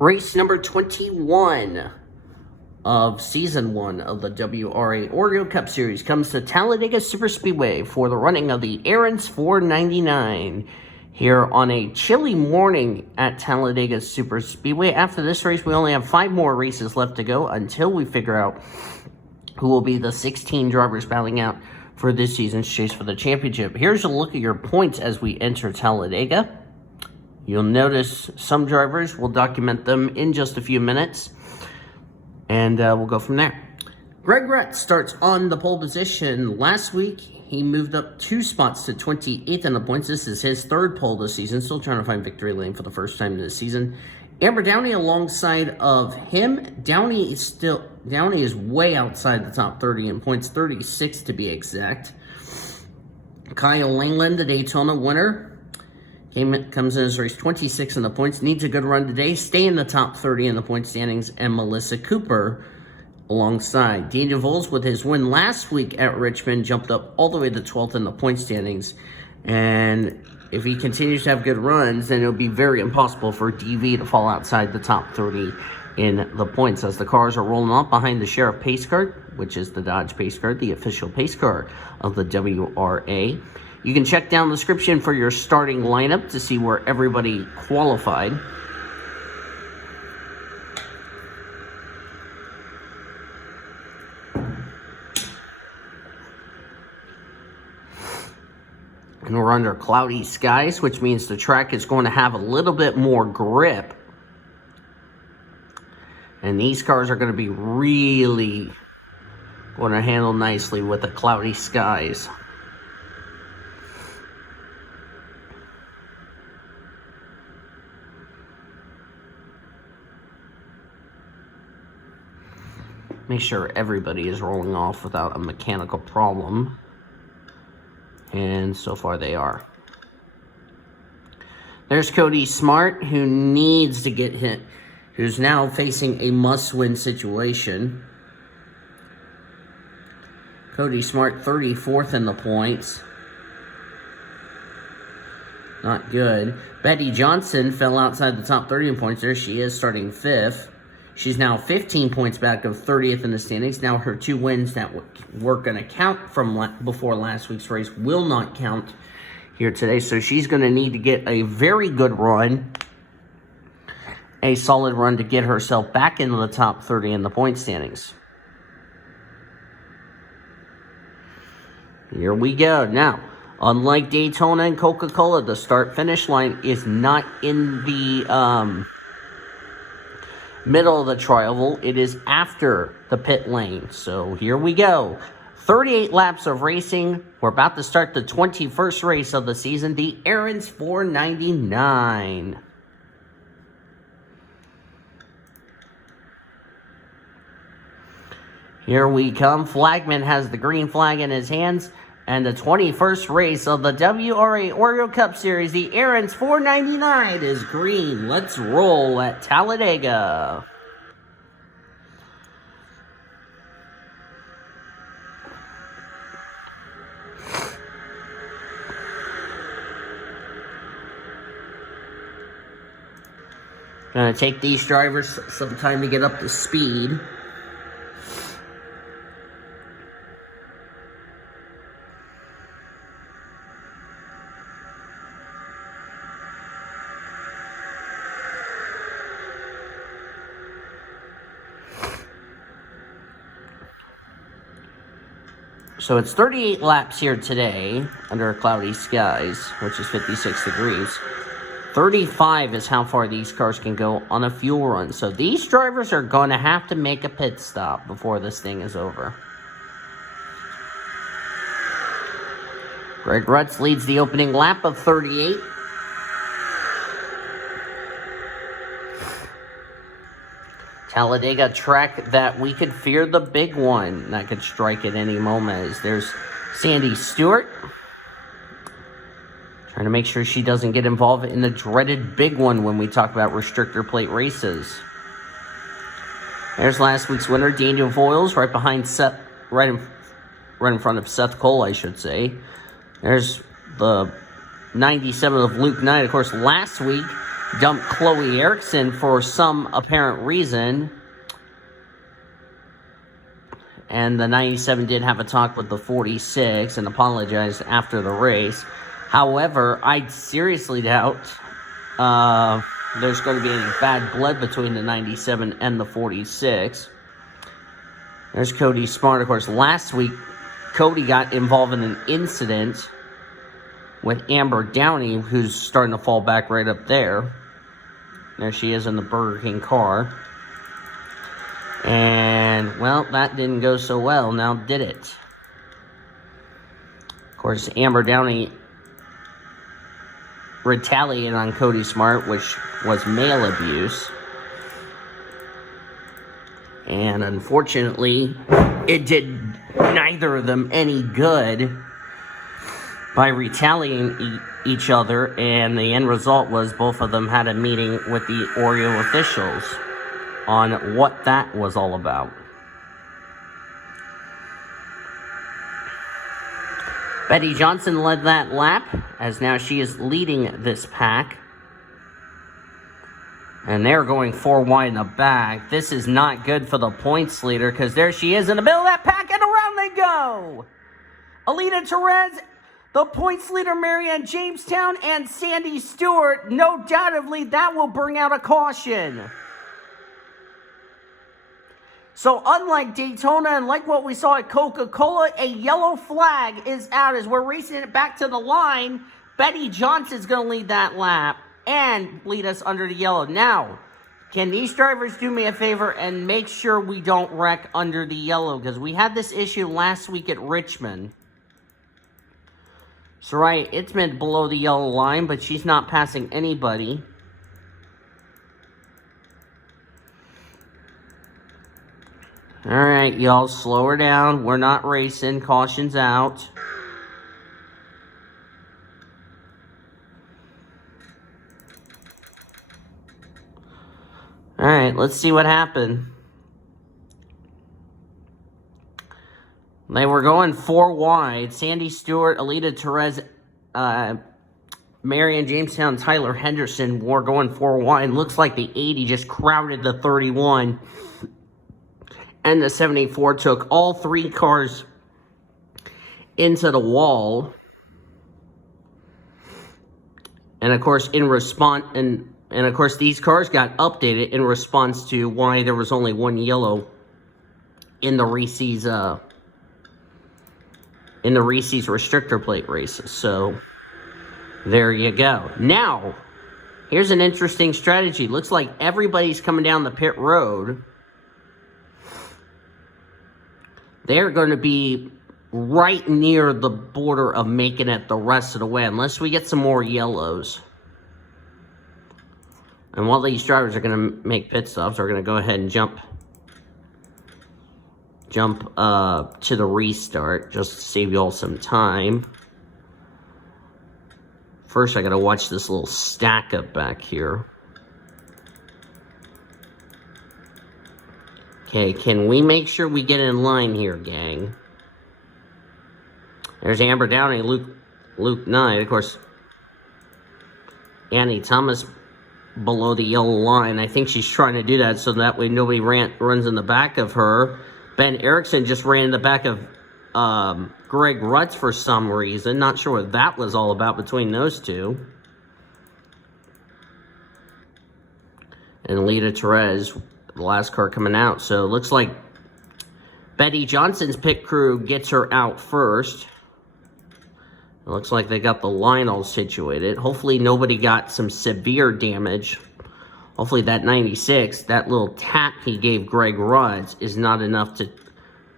Race number 21 of Season 1 of the WRA Oreo Cup Series comes to Talladega Superspeedway for the running of the Aaron's 499 here on a chilly morning at Talladega Superspeedway. After this race, we only have 5 more races left to go until we figure out who will be the 16 drivers battling out for this season's chase for the championship. Here's a look at your points as we enter Talladega. You'll notice some drivers, we'll document them in just a few minutes, and we'll go from there. Greg Rett starts on the pole position. Last week, he moved up 2 spots to 28th in the points. This is his 3rd pole this season, still trying to find victory lane for the first time this season. Amber Downey alongside of him. Downey is way outside the top 30 in points, 36 to be exact. Kyle Langland, the Daytona winner, comes in his race 26 in the points, needs a good run today, stay in the top 30 in the point standings, and Melissa Cooper alongside. Daniel Voles, with his win last week at Richmond, jumped up all the way to 12th in the point standings, and if he continues to have good runs, then it'll be very impossible for DV to fall outside the top 30 in the points as the cars are rolling up behind the Sheriff Pace Car, which is the Dodge Pace Car, the official pace car of the WRA. You can check down the description for your starting lineup to see where everybody qualified. And we're under cloudy skies, which means the track is going to have a little bit more grip. And these cars are going to be really going to handle nicely with the cloudy skies. Make sure everybody is rolling off without a mechanical problem. And so far they are. There's Cody Smart, who needs to get hit, who's now facing a must-win situation. Cody Smart, 34th in the points. Not good. Betty Johnson fell outside the top 30 in points. There she is, starting 5th. She's now 15 points back of 30th in the standings. Now her 2 wins that were going to count from before last week's race will not count here today. So she's going to need to get a very good run, a solid run to get herself back into the top 30 in the point standings. Here we go. Now, unlike Daytona and Coca-Cola, the start-finish line is not in the middle of the tri-oval. It is after the pit lane. So here we go. 38 laps of racing. We're about to start the 21st race of the season, the Aaron's 499. Here we come. Flagman has the green flag in his hands. And the 21st race of the WRA Oreo Cup Series, the Aaron's 499 is green. Let's roll at Talladega. Gonna take these drivers some time to get up to speed. So it's 38 laps here today under cloudy skies, which is 56 degrees. 35 is how far these cars can go on a fuel run. So these drivers are going to have to make a pit stop before this thing is over. Greg Rutz leads the opening lap of 38. Talladega track that we could fear the big one that could strike at any moment. There's Sandy Stewart, trying to make sure she doesn't get involved in the dreaded big one when we talk about restrictor plate races. There's last week's winner, Daniel Voles, right behind Seth, right in front of Seth Cole, I should say. There's the 97 of Luke Knight. Of course, last week, dumped Chloe Erickson for some apparent reason. And the 97 did have a talk with the 46 and apologized after the race. However, I seriously doubt there's going to be any bad blood between the 97 and the 46. There's Cody Smart. Of course, last week, Cody got involved in an incident with Amber Downey, who's starting to fall back right up there. There she is in the Burger King car. And, well, that didn't go so well, now did it? Of course, Amber Downey retaliated on Cody Smart, which was male abuse. And unfortunately, it did neither of them any good by retaliating each other, and the end result was both of them had a meeting with the Oreo officials on what that was all about. Betty Johnson led that lap, as now she is leading this pack. And they're going 4 wide in the back. This is not good for the points leader, because there she is in the middle of that pack, and around they go! Alita Perez, the points leader, Marianne Jamestown, and Sandy Stewart. No doubtedly, that will bring out a caution. So unlike Daytona and like what we saw at Coca-Cola, a yellow flag is out as we're racing it back to the line. Betty Johnson's going to lead that lap and lead us under the yellow. Now, can these drivers do me a favor and make sure we don't wreck under the yellow? Because we had this issue last week at Richmond. So right, it's been below the yellow line, but she's not passing anybody. Alright, y'all, slow her down. We're not racing. Caution's out. Alright, let's see what happened. They were going 4 wide. Sandy Stewart, Alita Perez, Marianne Jamestown, Tyler Henderson were going 4 wide. Looks like the 80 just crowded the 31. And the 74 took all 3 cars into the wall. And of course, in response, and of course, these cars got updated in response to why there was only 1 yellow in the Reese's restrictor plate races. So there you go. Now, here's an interesting strategy. Looks like everybody's coming down the pit road. They're going to be right near the border of making it the rest of the way, unless we get some more yellows. And while these drivers are going to make pit stops, we're going to go ahead and jump to the restart, just to save you all some time. First, I got to watch this little stack up back here. Okay, can we make sure we get in line here, gang? There's Amber Downey, Luke Knight. Of course, Annie Thomas below the yellow line. I think she's trying to do that so that way nobody runs in the back of her. Ben Erickson just ran in the back of Greg Rutz for some reason. Not sure what that was all about between those two. And Alita Perez, the last car coming out. So it looks like Betty Johnson's pit crew gets her out first. It looks like they got the line all situated. Hopefully nobody got some severe damage. Hopefully that 96, that little tap he gave Greg Rutz is not enough to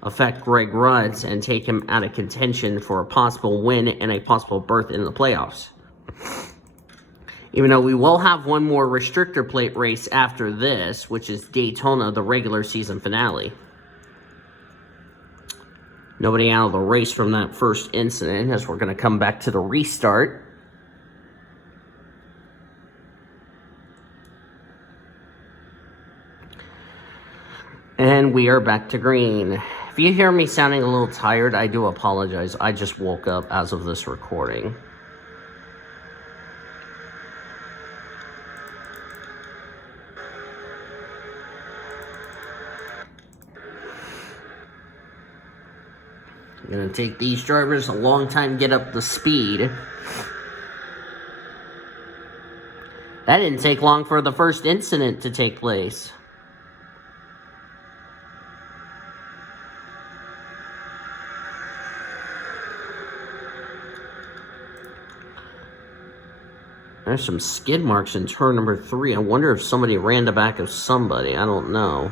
affect Greg Rutz and take him out of contention for a possible win and a possible berth in the playoffs. Even though we will have one more restrictor plate race after this, which is Daytona, the regular season finale. Nobody out of the race from that first incident, as we're going to come back to the restart. And we are back to green. If you hear me sounding a little tired, I do apologize. I just woke up as of this recording. Gonna take these drivers a long time to get up to speed. That didn't take long for the first incident to take place. There's some skid marks in turn number 3. I wonder if somebody ran the back of somebody. I don't know.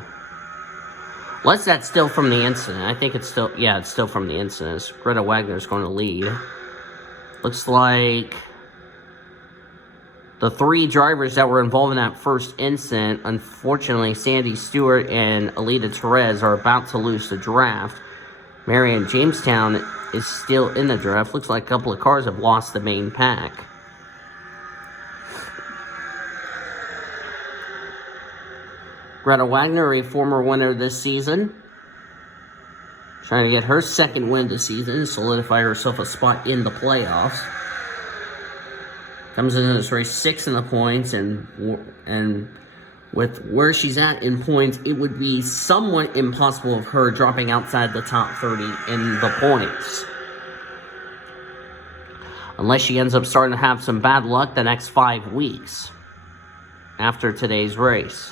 Unless that's still from the incident. I think it's still, yeah, it's still from the incident. Greta Wagner's going to lead. Looks like the 3 drivers that were involved in that first incident, unfortunately, Sandy Stewart and Alita Perez are about to lose the draft. Marion Jamestown is still in the draft. Looks like a couple of cars have lost the main pack. Greta Wagner, a former winner this season, trying to get her second win this season, solidify herself a spot in the playoffs. Comes into this race 6th in the points, and with where she's at in points, it would be somewhat impossible of her dropping outside the top 30 in the points. Unless she ends up starting to have some bad luck the next 5 weeks after today's race.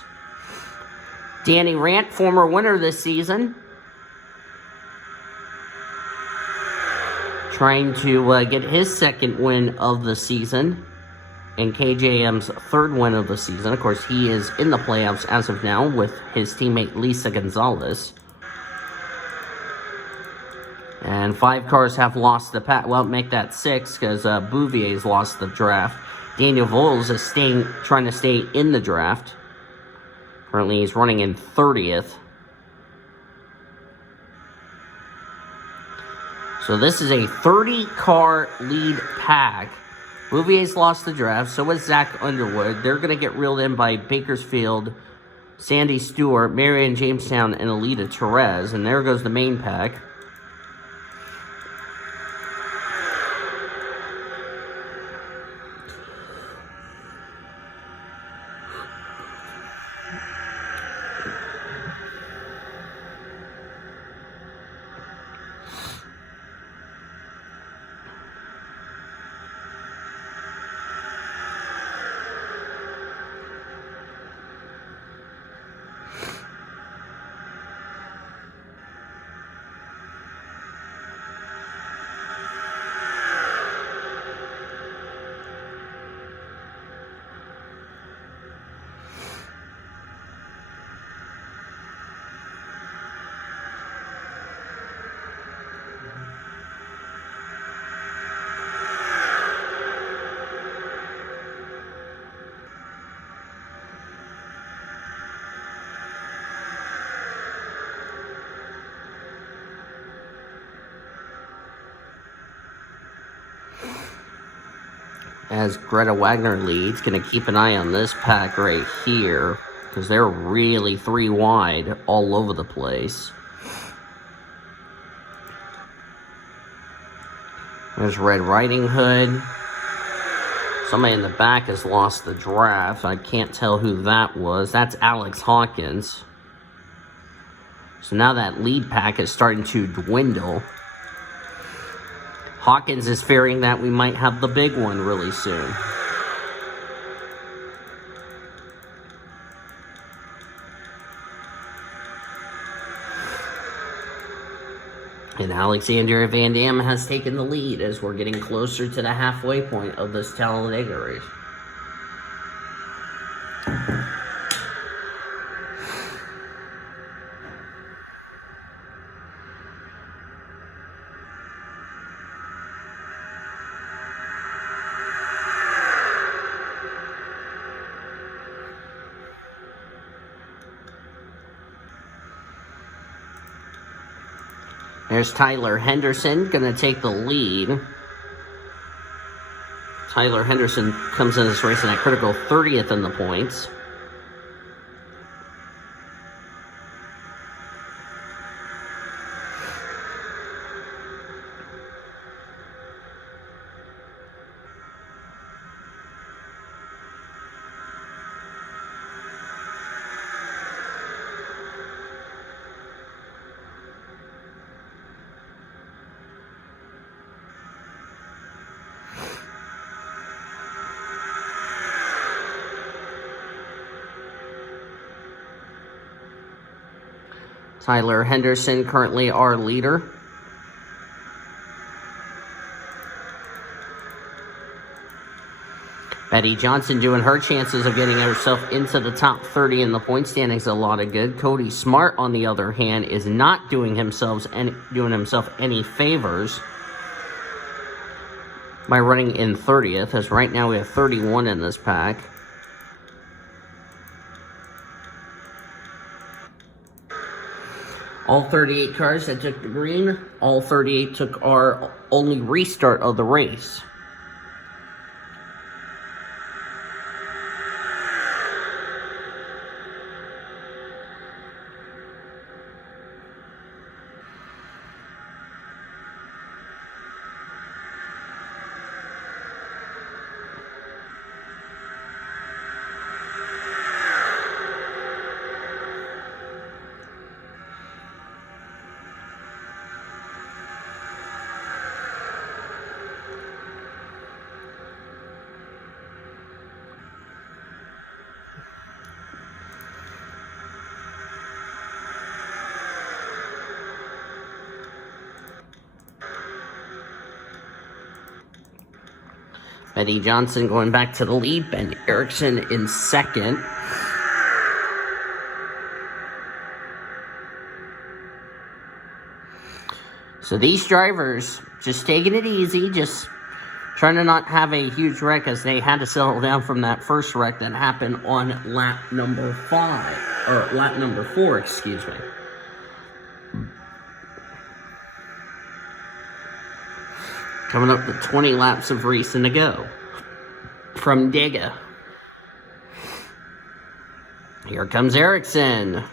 Danny Rant, former winner this season, trying to get his second win of the season and KJM's third win of the season. Of course, he is in the playoffs as of now with his teammate Lisa Gonzalez. And 5 cars have lost the pack. Well, make that 6 because Bouvier's lost the draft. Daniel Voles is trying to stay in the draft. Currently, he's running in 30th. So this is a 30-car lead pack. Bouvier's lost the draft. So is Zach Underwood. They're going to get reeled in by Bakersfield, Sandy Stewart, Marion Jamestown, and Alita Perez. And there goes the main pack. As Greta Wagner leads, going to keep an eye on this pack right here because they're really 3 wide all over the place. There's Red Riding Hood. Somebody in the back has lost the draft. I can't tell who that was. That's Alex Hawkins. So now that lead pack is starting to dwindle. Hawkins is fearing that we might have the big one really soon. And Alexander Van Dam has taken the lead as we're getting closer to the halfway point of this Talladega race. There's Tyler Henderson going to take the lead. Tyler Henderson comes in this race in a critical 30th in the points. Tyler Henderson currently our leader. Betty Johnson doing her chances of getting herself into the top 30 in the point standings a lot of good. Cody Smart, on the other hand, is not doing himself any favors by running in 30th, as right now we have 31 in this pack. All 38 cars that took the green, all 38 took our only restart of the race. Betty Johnson going back to the lead. Ben Erickson in second. So these drivers just taking it easy, just trying to not have a huge wreck as they had to settle down from that first wreck that happened on lap number 4, excuse me. Coming up to 20 laps of racing to go from Daytona. Here comes Erickson.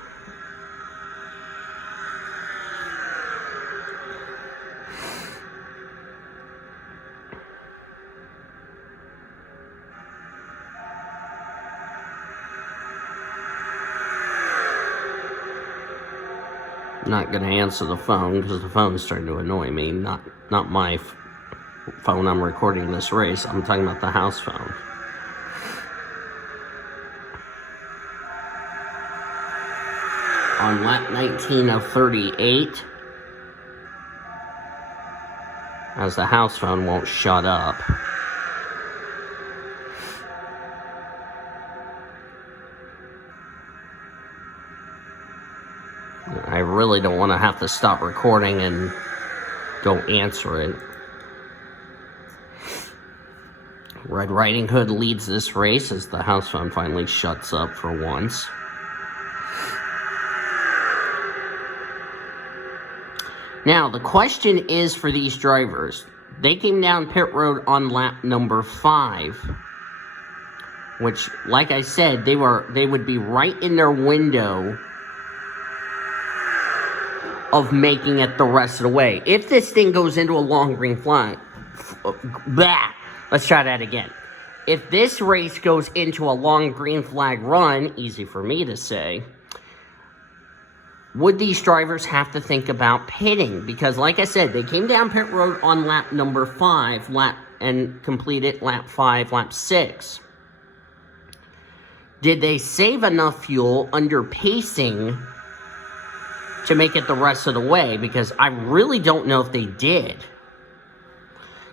I'm not going to answer the phone because the phone is starting to annoy me. Not my phone I'm recording this race. I'm talking about the house phone. On lap 19 of 38, as the house phone won't shut up. I really don't want to have to stop recording and don't answer it. Red Riding Hood leads this race as the house phone finally shuts up for once. Now, the question is for these drivers. They came down pit road on lap number 5, which, like I said, they would be right in their window of making it the rest of the way. If this thing goes into a long green flag, let's try that again. If this race goes into a long green flag run, easy for me to say, would these drivers have to think about pitting? Because like I said, they came down pit road on lap number 5 and completed lap 5, lap 6. Did they save enough fuel under pacing to make it the rest of the way? Because I really don't know if they did.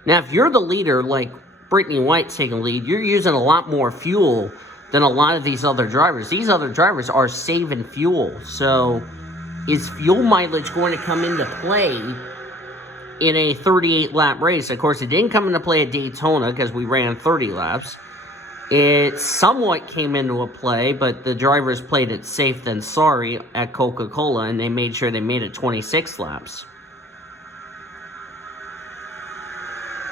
Now, if you're the leader, like Brittany White's taking lead, you're using a lot more fuel than a lot of these other drivers. These other drivers are saving fuel. So, is fuel mileage going to come into play in a 38-lap race? Of course, it didn't come into play at Daytona because we ran 30 laps. It somewhat came into a play, but the drivers played it safe than sorry at Coca-Cola, and they made sure they made it 26 laps.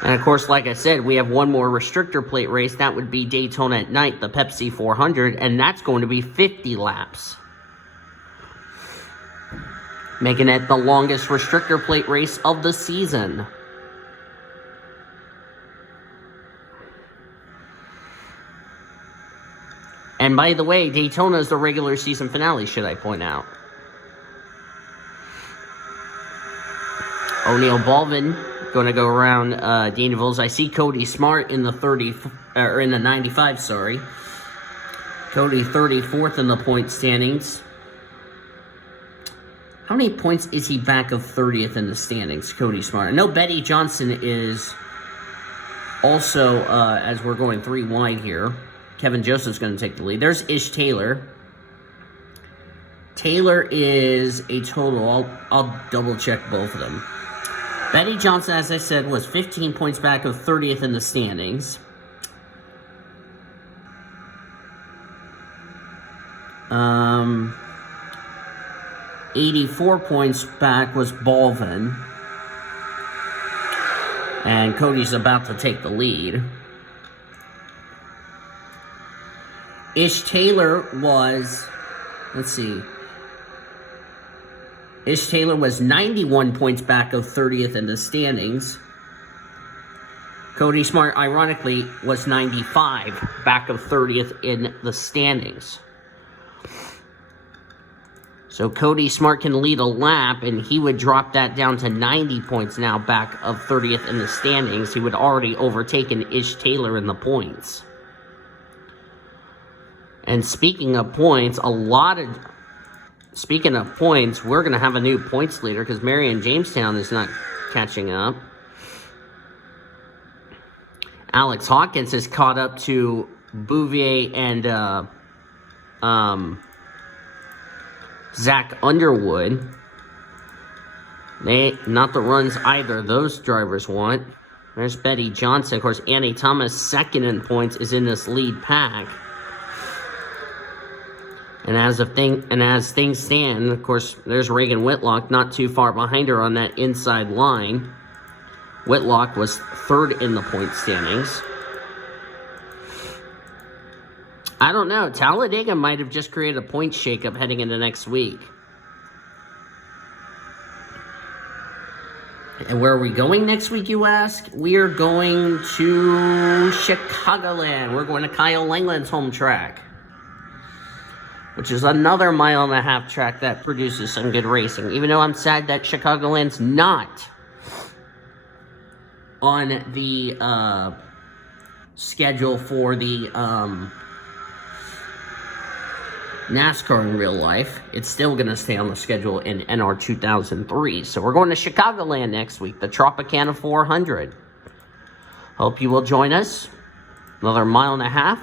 And of course, like I said, we have one more restrictor plate race. That would be Daytona at night, the Pepsi 400, and that's going to be 50 laps. Making it the longest restrictor plate race of the season. And by the way, Daytona is the regular season finale, should I point out. O'Neal Baldwin going to go around Danville's. I see Cody Smart in the 95, sorry. Cody 34th in the point standings. How many points is he back of 30th in the standings, Cody Smart? I know Betty Johnson is also, as we're going 3 wide here, Kevin Joseph's going to take the lead. There's Ish Taylor. Taylor is a total, I'll double check both of them. Betty Johnson, as I said, was 15 points back of 30th in the standings. 84 points back was Balvin. And Cody's about to take the lead. Ish Taylor was, let's see. Ish Taylor was 91 points back of 30th in the standings. Cody Smart, ironically, was 95 back of 30th in the standings. So Cody Smart can lead a lap, and he would drop that down to 90 points now back of 30th in the standings. He would already overtaken Ish Taylor in the points. And speaking of points, we're going to have a new points leader because Marion Jamestown is not catching up. Alex Hawkins is caught up to Bouvier and Zach Underwood. Not the runs either of those drivers want. There's Betty Johnson. Of course, Annie Thomas, second in points, is in this lead pack. And as things stand, of course, there's Reagan Whitlock not too far behind her on that inside line. Whitlock was third in the point standings. I don't know. Talladega might have just created a point shakeup heading into next week. And where are we going next week, you ask? We are going to Chicagoland. We're going to Kyle Langland's home track, which is another 1.5-mile track that produces some good racing. Even though I'm sad that Chicagoland's not on the schedule for the NASCAR in real life, it's still going to stay on the schedule in NR 2003. So we're going to Chicagoland next week, the Tropicana 400. Hope you will join us. Another 1.5 miles.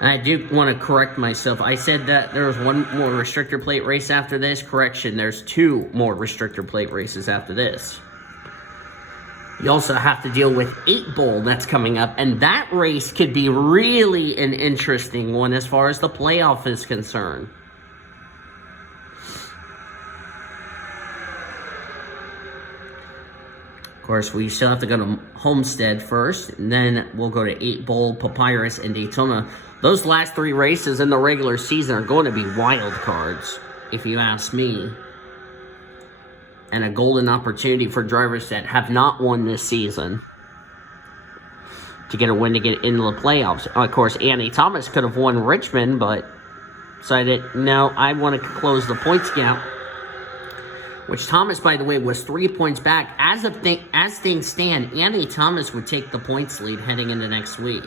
I do want to correct myself. I said that there was one more restrictor plate race after this. Correction, there's 2 more restrictor plate races after this. You also have to deal with 8 Bowl that's coming up, and that race could be really an interesting one as far as the playoff is concerned. Of course, we still have to go to Homestead first, and then we'll go to 8 Bowl, Papyrus, and Daytona. Those last 3 races in the regular season are going to be wild cards, if you ask me. And a golden opportunity for drivers that have not won this season to get a win to get into the playoffs. Of course, Annie Thomas could have won Richmond, but decided, no, I want to close the points gap. Which Thomas, by the way, was 3 points back. As things stand, Annie Thomas would take the points lead heading into next week.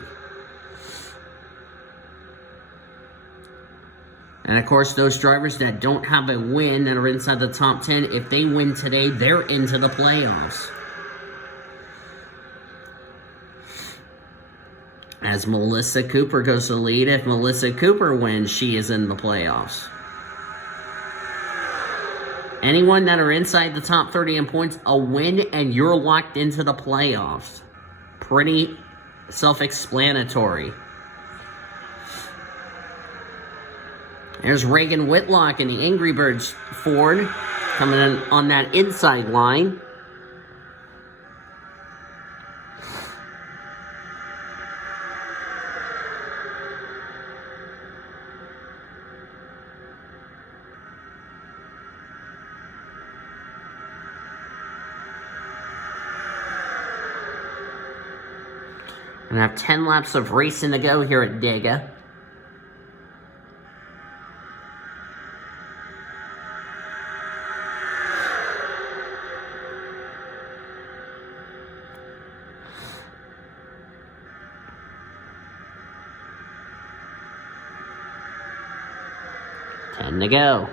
And, of course, those drivers that don't have a win that are inside the top 10, if they win today, they're into the playoffs. As Melissa Cooper goes to the lead, if Melissa Cooper wins, she is in the playoffs. Anyone that are inside the top 30 in points, a win and you're locked into the playoffs. Pretty self-explanatory. There's Reagan Whitlock in the Angry Birds Ford coming in on that inside line. And I have 10 laps of racing to go here at Dega. 10 to go.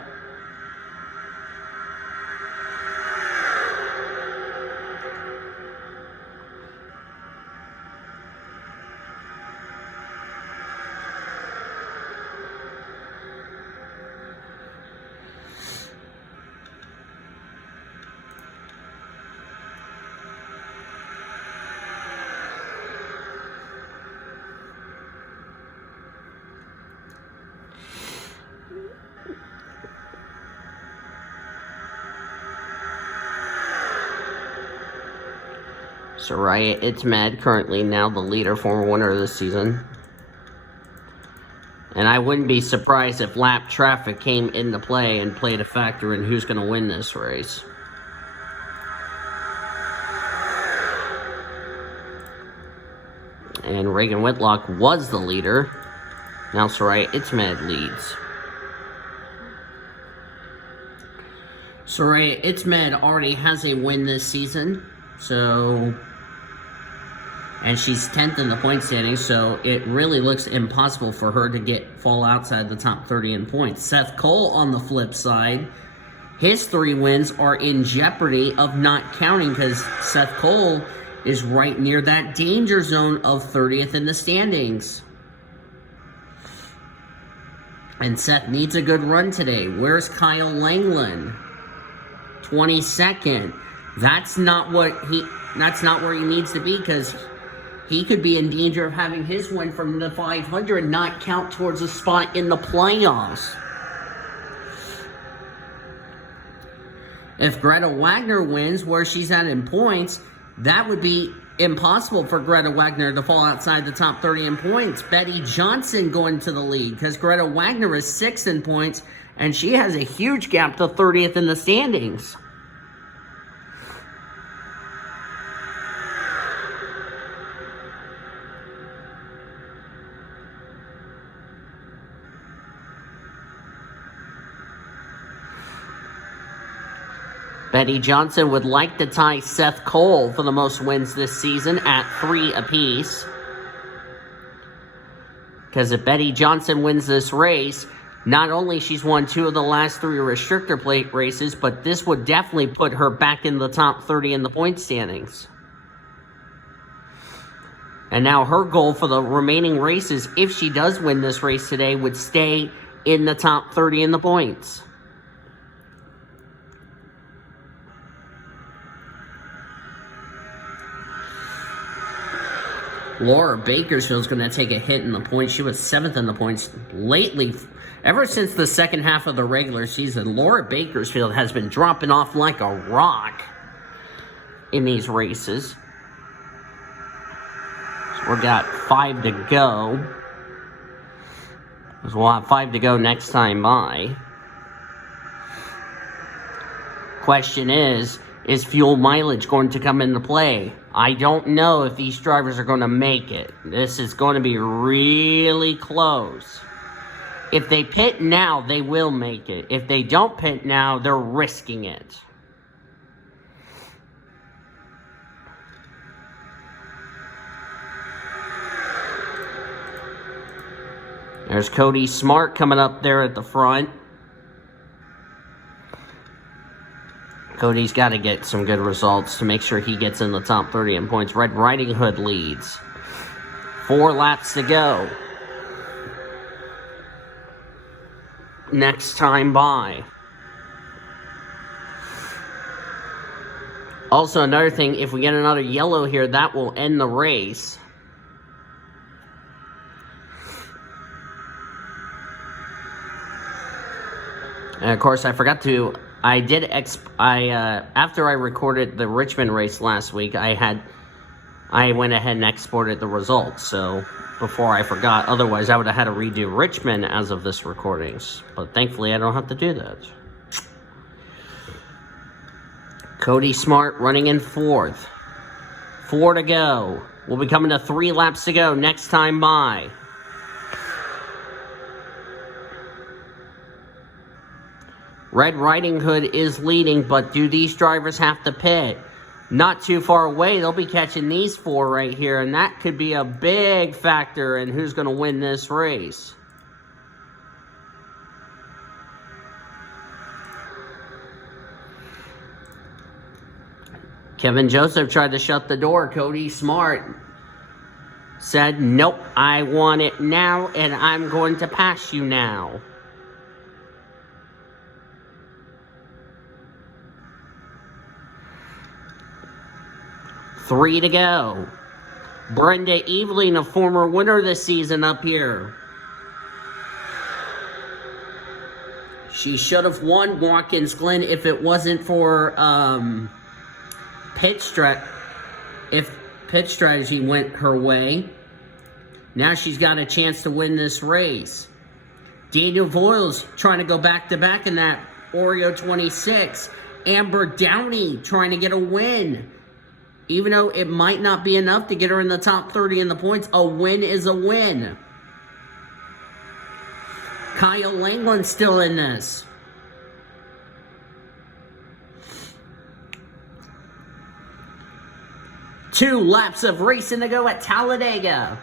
Soraya Itzmed, currently now the leader, former winner of the season. And I wouldn't be surprised if lap traffic came into play and played a factor in who's going to win this race. And Reagan Whitlock was the leader. Now Soraya Itzmed leads. Soraya Itzmed already has a win this season. And she's 10th in the point standings, so it really looks impossible for her to fall outside the top 30 in points. Seth Cole, on the flip side, his 3 wins are in jeopardy of not counting because Seth Cole is right near that danger zone of 30th in the standings. And Seth needs a good run today. Where's Kyle Langland? 22nd. That's not where he needs to be, because he could be in danger of having his win from the 500 not count towards a spot in the playoffs. If Greta Wagner wins where she's at in points, that would be impossible for Greta Wagner to fall outside the top 30 in points. Betty Johnson going to the lead because Greta Wagner is 6th in points, and she has a huge gap to 30th in the standings. Betty Johnson would like to tie Seth Cole for the most wins this season at 3 apiece. Because if Betty Johnson wins this race, not only she's won 2 of the last 3 restrictor plate races, but this would definitely put her back in the top 30 in the point standings. And now her goal for the remaining races, if she does win this race today, would stay in the top 30 in the points. Laura Bakersfield's going to take a hit in the points. She was 7th in the points lately. Ever since the second half of the regular season, Laura Bakersfield has been dropping off like a rock in these races. So we've got 5 to go. So we'll have 5 to go next time by. Question is fuel mileage going to come into play? I don't know if these drivers are going to make it. This is going to be really close. If they pit now, they will make it. If they don't pit now, they're risking it. There's Cody Smart coming up there at the front. Cody's got to get some good results to make sure he gets in the top 30 in points. Red Riding Hood leads. 4 laps to go. Next time by. Also, another thing, if we get another yellow here, that will end the race. And of course, I forgot to... after I recorded the Richmond race last week, I went ahead and exported the results, so before I forgot. Otherwise, I would have had to redo Richmond as of this recordings, but thankfully I don't have to do that. Cody Smart running in 4th. 4 to go. We'll be coming to 3 laps to go next time by. Red Riding Hood is leading, but do these drivers have to pit? Not too far away, they'll be catching these 4 right here, and that could be a big factor in who's going to win this race. Kevin Joseph tried to shut the door. Cody Smart said, nope, I want it now, and I'm going to pass you now. Three to go. Brenda Eveling, a former winner this season, up here. She should have won Watkins Glen if it wasn't for if pitch strategy went her way. Now she's got a chance to win this race. Daniel Voiles trying to go back-to-back in that Oreo 26. Amber Downey trying to get a win. Even though it might not be enough to get her in the top 30 in the points, a win is a win. Kyle Langland's still in this. Two laps of racing to go at Talladega.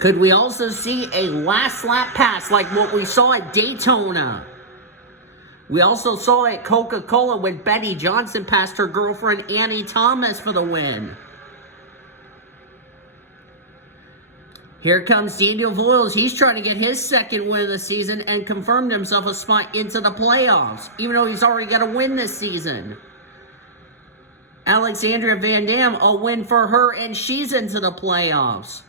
Could we also see a last lap pass like what we saw at Daytona? We also saw at Coca-Cola when Betty Johnson passed her girlfriend Annie Thomas for the win. Here comes Daniel Voiles. He's trying to get his second win of the season and confirmed himself a spot into the playoffs, even though he's already got a win this season. Alexandria Van Dam, a win for her, and she's into the playoffs.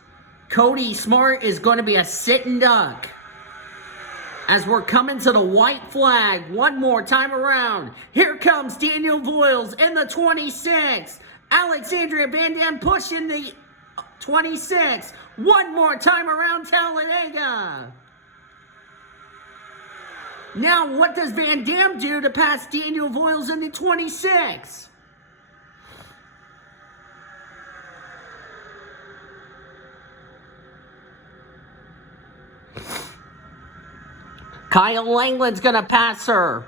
Cody Smart is going to be a sitting duck. As we're coming to the white flag one more time around. Here comes Daniel Voiles in the 26. Alexandria Van Dam pushing the 26. One more time around Talladega. Now, what does Van Dam do to pass Daniel Voiles in the 26? Kyle Langland's going to pass her.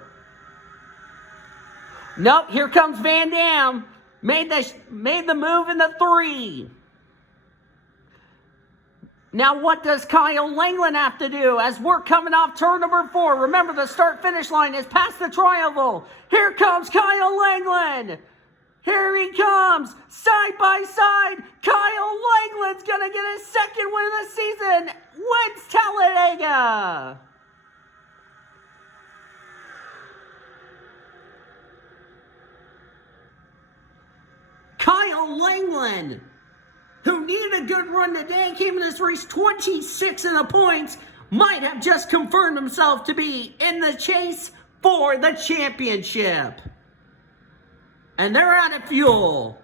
Nope, here comes Van Dam. Made the move in the 3. Now what does Kyle Langland have to do as we're coming off turn number 4? Remember, the start-finish line is past the triangle. Here comes Kyle Langland. Here he comes. Side by side. Kyle Langland's going to get his second win of the season. Wins Talladega. Kyle Langland, who needed a good run today, came in this race 26 in the points, might have just confirmed himself to be in the chase for the championship. And they're out of fuel.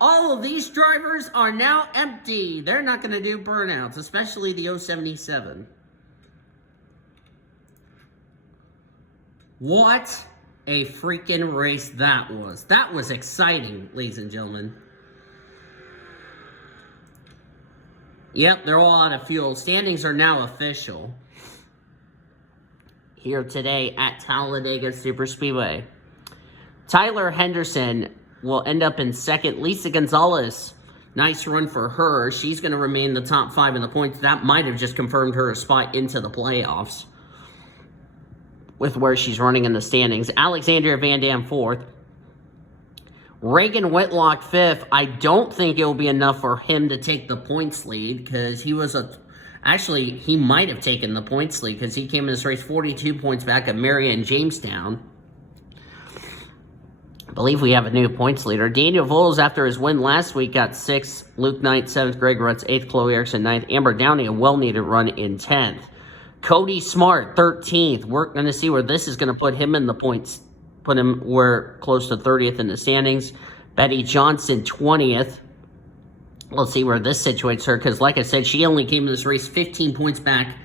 All of these drivers are now empty. They're not going to do burnouts, especially the 077. What a freaking race that was. That was exciting, ladies and gentlemen. Yep, they're all out of fuel. Standings are now official here today at Talladega Superspeedway. Tyler Henderson will end up in second. Lisa Gonzalez, nice run for her. She's going to remain the top 5 in the points. That might have just confirmed her spot into the playoffs with where she's running in the standings. Alexandria Van Dam 4th. Reagan Whitlock 5th. I don't think it will be enough for him to take the points lead because he was actually, he might have taken the points lead because he came in this race 42 points back at Marion Jamestown. I believe we have a new points leader. Daniel Voiles, after his win last week, got 6th. Luke 9th, 7th. Greg Rutz 8th. Chloe Erickson 9th. Amber Downey, a well-needed run in 10th. Cody Smart, 13th. We're going to see where this is going to put him in the points. Put him where close to 30th in the standings. Betty Johnson, 20th. We'll see where this situates her because, like I said, she only came in this race 15 points back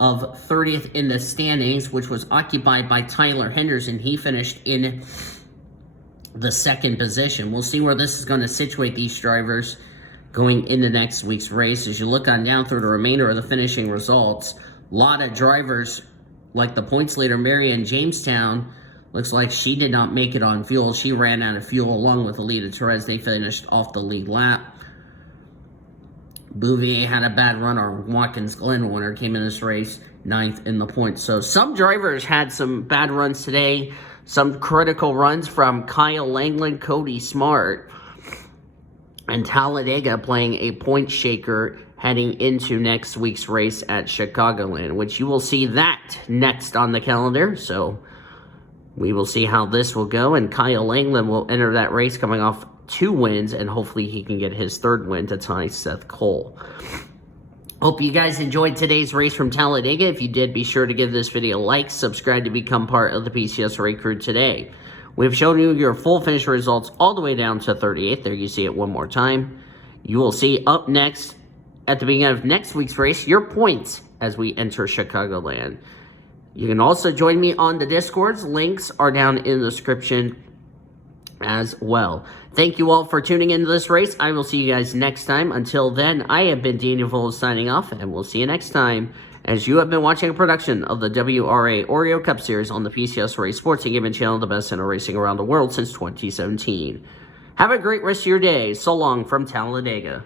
of 30th in the standings, which was occupied by Tyler Henderson. He finished in the 2nd position. We'll see where this is going to situate these drivers going into next week's race. As you look on down through the remainder of the finishing results, a lot of drivers, like the points leader, Marion Jamestown, looks like she did not make it on fuel. She ran out of fuel along with Alita Torres. They finished off the lead lap. Bouvier had a bad run. Our Watkins Glen winner came in this race 9th in the points. So some drivers had some bad runs today. Some critical runs from Kyle Langland, Cody Smart, and Talladega playing a point shaker heading into next week's race at Chicagoland, which you will see that next on the calendar. So we will see how this will go, and Kyle Langland will enter that race coming off 2 wins, and hopefully he can get his 3rd win to tie Seth Cole. Hope you guys enjoyed today's race from Talladega. If you did, be sure to give this video a like, subscribe to become part of the PCSRA crew today. We've shown you your full finish results all the way down to 38th. There you see it one more time. You will see up next, at the beginning of next week's race, your points as we enter Chicagoland. You can also join me on the Discords. Links are down in the description as well. Thank you all for tuning into this race. I will see you guys next time. Until then, I have been Daniel Voles signing off, and we'll see you next time, as you have been watching a production of the WRA Oreo Cup Series on the PCSRA Sports and Gaming Channel, the best center racing around the world since 2017. Have a great rest of your day. So long from Talladega.